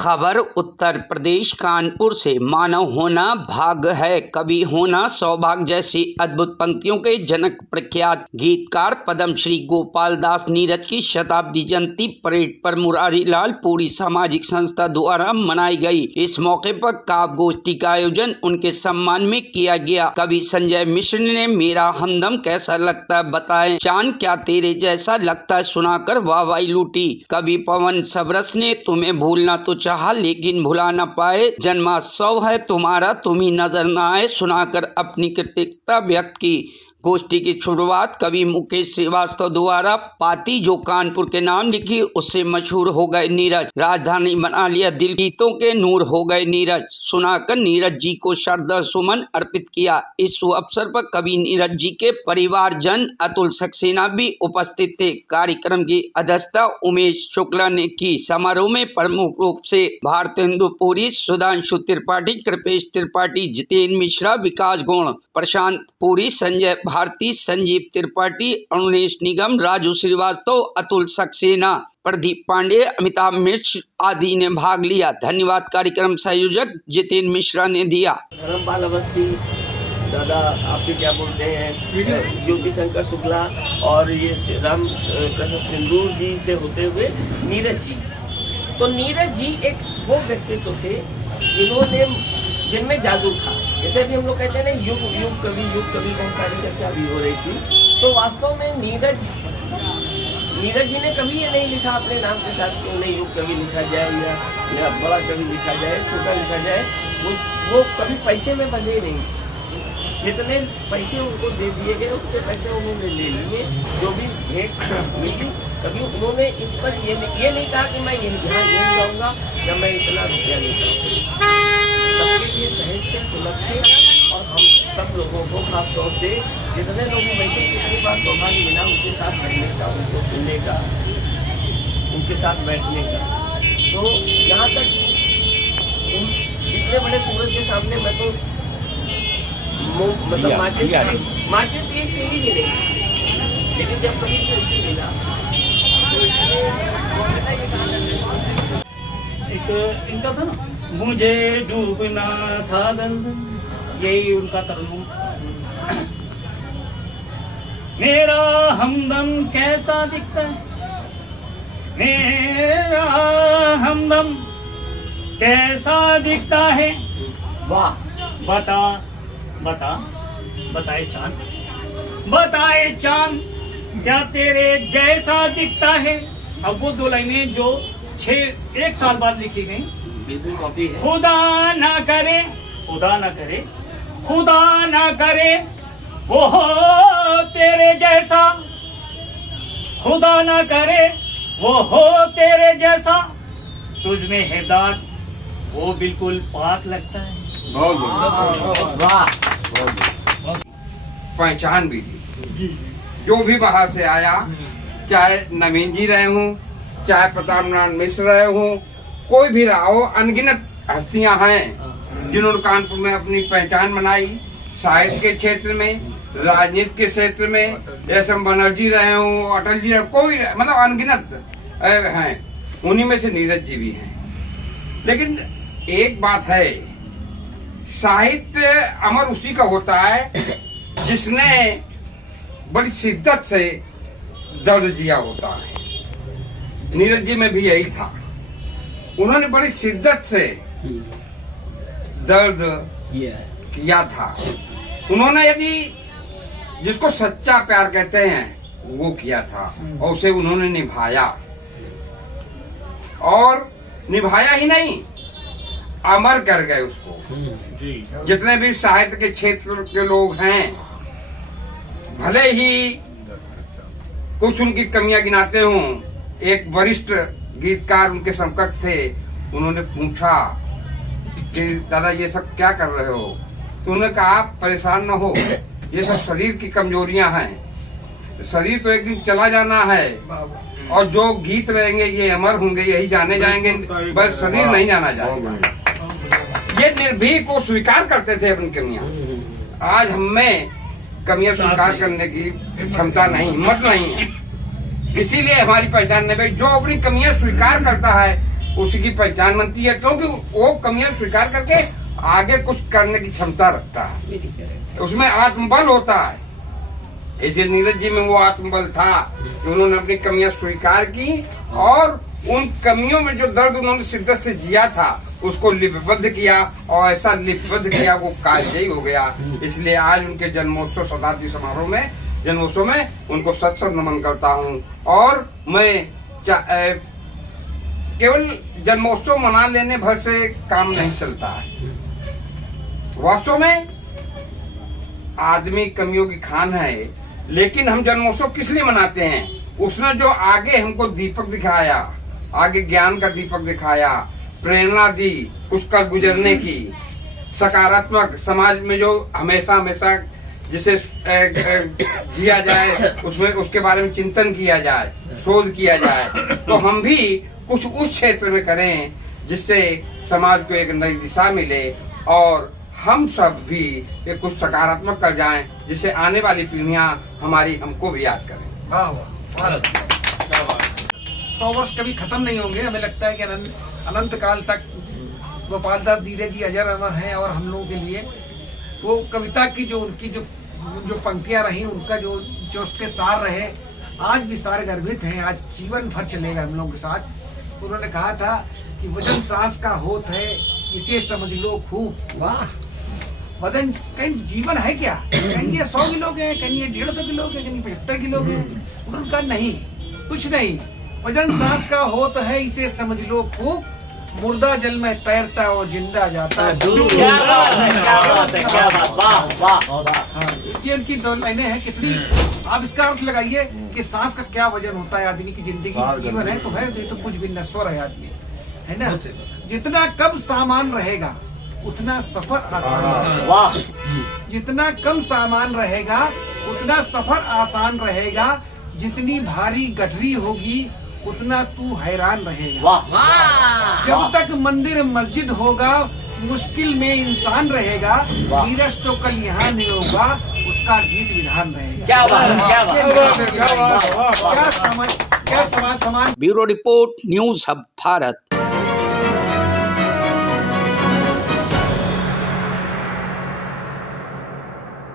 खबर उत्तर प्रदेश कानपुर से। मानव होना भाग्य है, कवि होना सौभाग्य जैसी अद्भुत पंक्तियों के जनक प्रख्यात गीतकार पद्मश्री गोपाल दास नीरज की शताब्दी जयंती परेड पर मुरारी लाल पुरी सामाजिक संस्था द्वारा मनाई गई। इस मौके पर काव्य गोष्ठी का आयोजन उनके सम्मान में किया गया। कवि संजय मिश्र ने मेरा हमदम कैसा लगता है बताएं, चांद क्या तेरे जैसा लगता है सुनाकर वाहवाही लूटी। कवि पवन सबरस ने तुम्हें भूलना तो चाहा लेकिन भुला न पाए, जन्मोत्सव है तुम्हारा तुम ही नजर न आए सुनाकर अपनी कृतज्ञता व्यक्त की। गोष्ठी की शुरुआत कवि मुकेश श्रीवास्तव द्वारा पाती जो कानपुर के नाम लिखी उससे मशहूर हो गए नीरज, राजधानी बना लिया दिल, गीतों के नूर हो गए नीरज सुनाकर नीरज जी को श्रद्धा सुमन अर्पित किया। इस अवसर पर कवि नीरज जी के परिवारजन अतुल सक्सेना भी उपस्थित थे। कार्यक्रम की अध्यक्षता उमेश शुक्ला ने की। समारोह में प्रमुख रूप से भारतेंदु पुरी, सुधांशु त्रिपाठी, कृपेश त्रिपाठी, जितेंद्र मिश्रा, विकास गौड़, प्रशांत पुरी, संजय भारती, संजीव त्रिपाठी, अरुणेश निगम, राजू श्रीवास्तव, अतुल सक्सेना, प्रदीप पांडे, अमिताभ मिश्र आदि ने भाग लिया। धन्यवाद कृ संयोजक जितेंद्र मिश्रा ने दिया। धर्मपाल अवस्थी दादा, आपके क्या बोलते हैं, ज्योति शंकर शुक्ला और ये राम कृष्ण सिंदूर जी से होते हुए नीरज जी। तो नीरज जी एक वो व्यक्तित्व थे जिनमें जादू था। जैसे भी हम लोग कहते हैं ना युग कवि बहुत सारी चर्चा भी हो रही थी। तो वास्तव में नीरज जी ने कभी ये नहीं लिखा अपने नाम के साथ क्यों नहीं युग कवि लिखा जाए या बड़ा कवि लिखा जाए, छोटा लिखा जाए। वो कभी पैसे में बंधे नहीं। जितने पैसे उनको दे दिए गए उतने पैसे उन्होंने ले लिए। जो भी भेंट मिली कभी उन्होंने इस पर ये नहीं कहा कि मैं यहाँ यही जाऊँगा या मैं इतना रुपया नहीं चाहूँगा। सबके लिए सहज से सुलभ थे और हम सब लोगों को खासतौर से जितने लोग बैठे कितनी बार सौभाग्य मिला उनके साथ रहने का, उनको सुनने का, उनके साथ बैठने का। तो यहाँ तक इतने बड़े सूरज के सामने मैं तो मतलब माचिस की एक तीली भी नहीं, लेकिन जब कभी से मिला एक इनका था ना, मुझे डूबना था गंद, यही उनका तरन्नुम। मेरा हमदम कैसा दिखता है, मेरा हमदम कैसा दिखता है, वाह बताए चांद क्या तेरे जैसा दिखता है। अब वो दो लाइनें जो 1 साल बाद लिखी गई। खुदा ना करे वो हो तेरे जैसा, खुदा ना करे वो हो तेरे जैसा, तुझ में है दाग वो बिल्कुल पाक लगता है। पहचान भी थी। जो भी बाहर से आया, चाहे नवीन जी रहे हों, चाहे प्रताप नारायण मिश्र रहे हों, कोई भी रहा हो, अनगिनत हस्तियां हैं जिन्होंने कानपुर में अपनी पहचान बनाई। साहित्य के क्षेत्र में, राजनीति के क्षेत्र में, जैसे बनर्जी रहे हों, अटल जी रहे, कोई मतलब अनगिनत हैं। उन्हीं में से नीरज जी भी हैं। लेकिन एक बात है, साहित्य अमर उसी का होता है जिसने बड़ी शिद्दत से दर्द जिया होता है। नीरज जी में भी यही था। उन्होंने बड़ी शिद्दत से दर्द किया था। उन्होंने यदि जिसको सच्चा प्यार कहते हैं वो किया था और उसे उन्होंने निभाया। और निभाया ही नहीं, अमर कर गए उसको। जितने भी साहित्य के क्षेत्र के लोग हैं, भले ही कुछ उनकी कमियां गिनाते हों, एक वरिष्ठ गीतकार उनके समकक्ष थे, उन्होंने पूछा कि दादा ये सब क्या कर रहे हो, तो उन्होंने कहा आप परेशान न हो, ये सब शरीर की कमजोरियां हैं। शरीर तो एक दिन चला जाना है और जो गीत रहेंगे ये अमर होंगे, यही जाने जाएंगे, बस शरीर नहीं जाना जाएगा। ये निर्भीक को स्वीकार करते थे अपनी कमियां। आज हमें कमियां स्वीकार करने की क्षमता नहीं, हिम्मत नहीं है। इसीलिए हमारी पहचान नहीं। जो अपनी कमियां स्वीकार करता है उसी की पहचान बनती है, क्योंकि वो कमियां स्वीकार करके आगे कुछ करने की क्षमता रखता है, उसमें आत्मबल होता है। ऐसे नीरज जी में वो आत्मबल था कि उन्होंने अपनी कमियां स्वीकार की और उन कमियों में जो दर्द उन्होंने शिद्दत से जिया था उसको लिपिबद्ध किया, और ऐसा लिपिबद्ध किया वो कालजयी हो गया। इसलिए आज उनके जन्मोत्सव शताब्दी समारोह में जन्मोत्सव में उनको सत सत नमन करता हूँ। और मैं केवल जन्मोत्सव मना लेने भर से काम नहीं चलता है। वास्तव में आदमी कमियों की खान है, लेकिन हम जन्मोत्सव किस लिए मनाते हैं? उसने जो आगे हमको दीपक दिखाया, आगे ज्ञान का दीपक दिखाया, प्रेरणा दी कुछ कर गुजरने की, सकारात्मक समाज में जो हमेशा हमेशा जिसे जिया जाए उसमें उसके बारे में चिंतन किया जाए, शोध किया जाए, तो हम भी कुछ उस क्षेत्र में करें जिससे समाज को एक नई दिशा मिले और हम सब भी एक कुछ सकारात्मक कर जाएं, जिससे आने वाली पीढ़ियां हमारी हमको भी याद करें। वाह वाह, 100 वर्ष कभी खत्म नहीं होंगे। हमें लगता है कि अनंत काल तक गोपाल दास नीरज जी अजर अमर हैं। और हम लोगों के लिए वो कविता की जो उनकी जो पंक्तियां रही, उनका जो उसके सार रहे, आज भी सार गर्भित हैं, आज जीवन भर चलेगा हम लोगों के साथ। उन्होंने कहा था कि वजन सांस का होत है, इसे समझ लो खूब। वाह, वजन कहीं जीवन है क्या? कहीं ये 100 किलो के हैं, कहीं ये 150 किलो के, कहीं 75 किलो के। उनका नहीं, कुछ नहीं, वजन सांस का होता है, इसे समझ लो खूब। मुर्दा जल में तैरता और जिंदा जाता है। क्या बात है, क्या बात, वाह वाह। हाँ, ये उनकी दो लाइनें हैं। कितनी आप इसका अर्थ लगाइए कि सांस का क्या वजन होता है आदमी की जिंदगी। जीवन है तो है, नहीं तो कुछ भी नश्वर है आदमी, है ना। जितना कम सामान रहेगा उतना सफर आसान। वाह, जितना कम सामान रहेगा उतना सफर आसान रहेगा। जितनी भारी गठरी होगी उतना तू हैरान रहेगा। वाह, जब तक मंदिर मस्जिद होगा मुश्किल में इंसान रहेगा। नीरज तो कल यहाँ नहीं होगा, उसका गीत विधान रहेगा। क्या बात, क्या बात, क्या समाज bureau report, news hub Bharat.